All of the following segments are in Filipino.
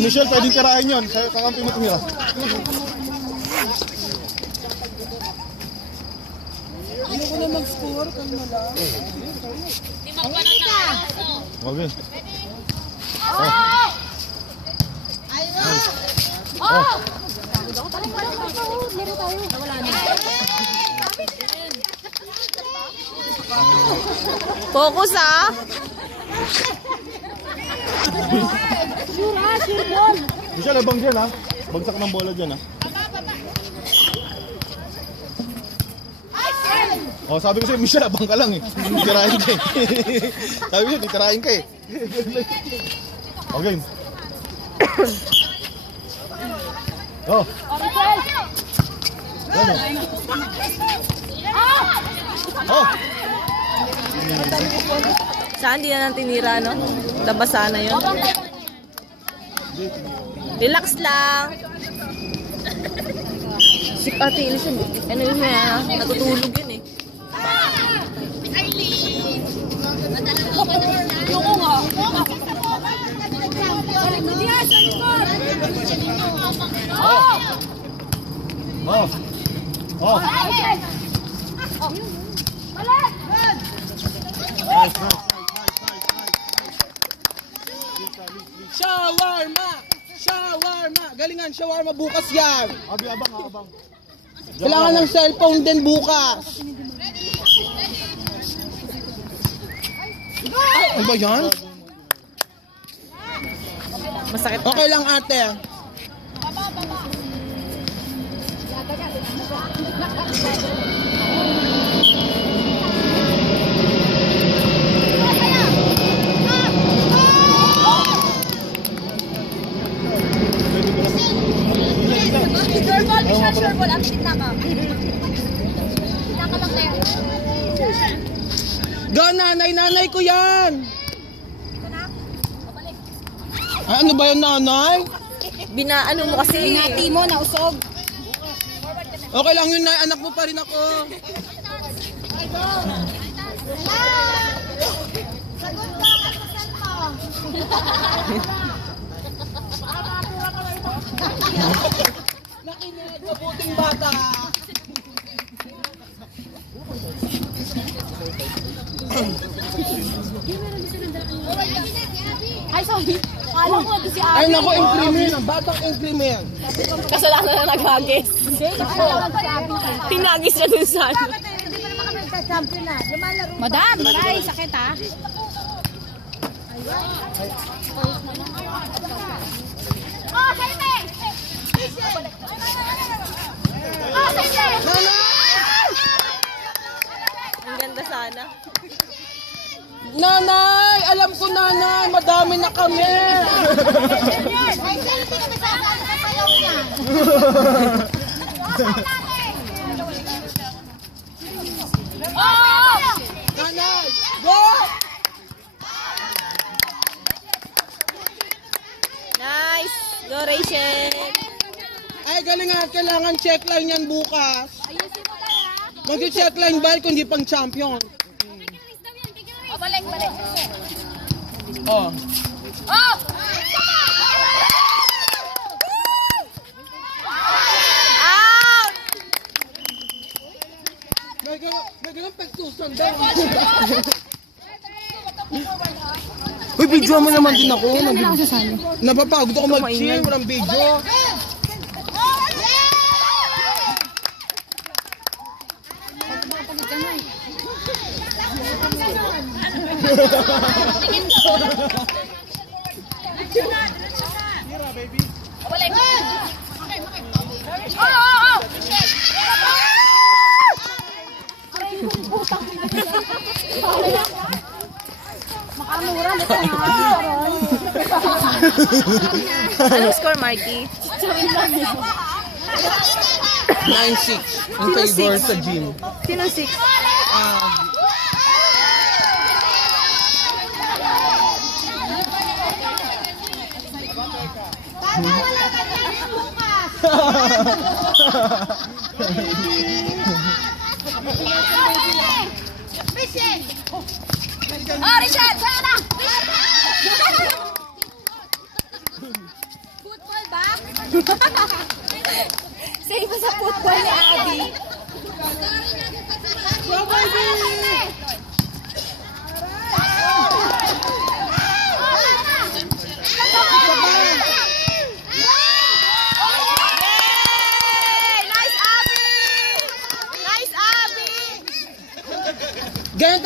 Michelle, pwedeng tirahin yun. Kakampi mo tumira. Hindi ko na mag-score. Kalma lang. Okay. Focus ah. Michelle, abang dyan ha. Bagsak ng bola dyan ha. Oh, sabi ko sa'yo, Michelle, abang ka lang eh. Titirahin ka eh. Sabi ko sa'yo, titirahin ka eh. Okay. Oh. Oh. Saan di na nang tinira, no? Labas sana yun. Relax lang. Si Ate Ilison, ano yun na, natutulog yun eh. Oh. Oh. Shawarma! Shawarma! Galingan, shawarma bukas yan! Abi, abang. Kailangan ng cellphone din bukas! Ay, ano ba yan? Masakit. Okay lang ate. Sureball, ang tigna ka. Tigna ka lang tayo. Go, nanay ko yan! Ay, ano ba yan, nanay? Binaano mo kasi. Binati mo, nausog. Okay lang yun, nay. Anak mo pa rin ako. Sagot ka, pagkasan mo. Nakinig, mabuting bata. Ay, sorry. Kala ko ito si Ate. Ay, naku, increment. Ang batang increment. Kasalanan na naghagis. Hindi, kasi naman si Ate. Tinagis na dun sa ano. Hindi pa naman kami nagka-champion na. Lumalaro. Madam, maray, sakit ha. Oh, Jaime! Oh, Jaime! Ang ganda sana. Nanay! Alam ko, nanay. Madami na kami. Ay, sino pinag-asawa na sayaw niya? Oh! Nanay! Go! Nice! Go Rachel! Ay, galingan. Kailangan check line yan bukas. Ayusin mo lang ha. Mag-check line ba kung di pang champion? Oh, balik. Oh. Oh! Out! May ganun pagtusan daw. Uy, video mo naman din ako. Napapagod ako mag-cheer. Walang video. Balik. Oh! Makamura na ito nga. Anong score, Marky? 9-6 in favor sa gym. Sino 6? Tama, wala ka na bukas. Oh, Richard! Sana!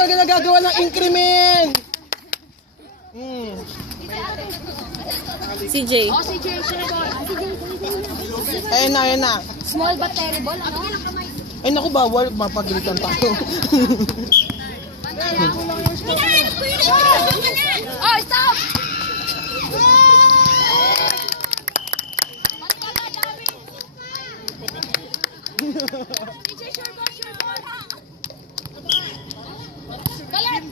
talaga nagagawa ng increment. CJ. Oh, si Jay, Ayun na. Small but terrible, ano? Ay naku, bawal. Mapagalitan tayo. Oh, stop! Galit!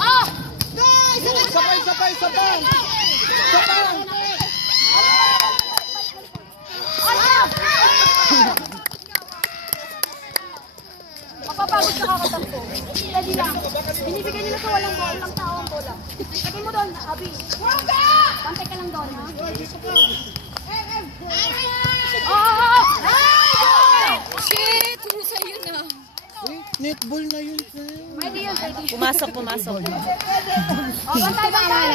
Ah! Sabay. Mapapagod ka kakatakbo. Dali lang. Binibigyan nila sa walang tao ang bola. Lagay mo doon, Abi. Pantay ka lang doon, ha? Oh! Shit! Sa'yo na. Netball na yun. Pwede yun, pwede. Pumasok. Oh, bantay.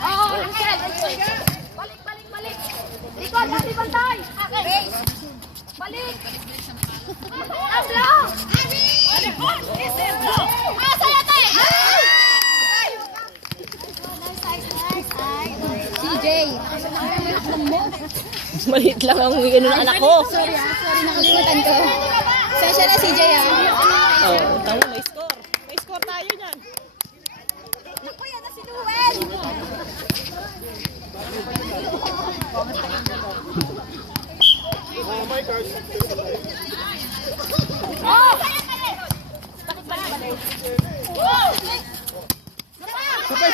Oh, Angel. Balik. Likod, Abi, bantay. Balik. Abla! CJ. Maliit lang ang ano ng anak ko. Sorry, nakalimutan ko. Sasya na CJ, ha? Oh, tama, may score. May score tayo niyan. Naku, yan na si Luwen! Oh!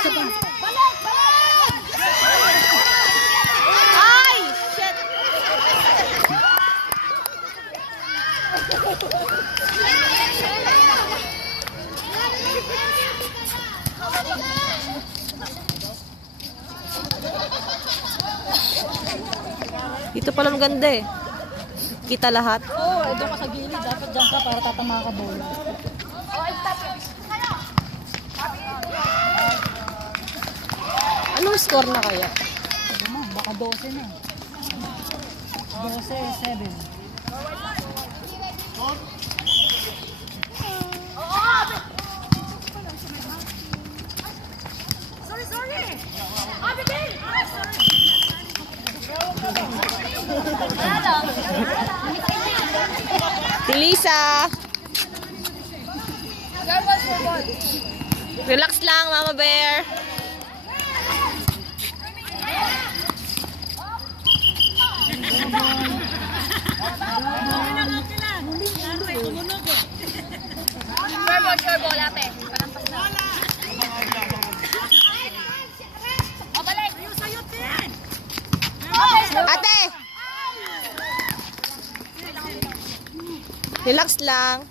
Sabay. Balik! Ay! Shit! Dito pala maganda eh. Kita lahat. Oh, doon ka sa gilid. Dapat dyan ka para tatama ka bola. Anong score na kaya? Baka 12 na. 12-7. Sorry! Abigail! Si Lisa! Relax lang, Mama Bear. Sure ball, ate. Palampas na. O, balik. Ate! Relax lang.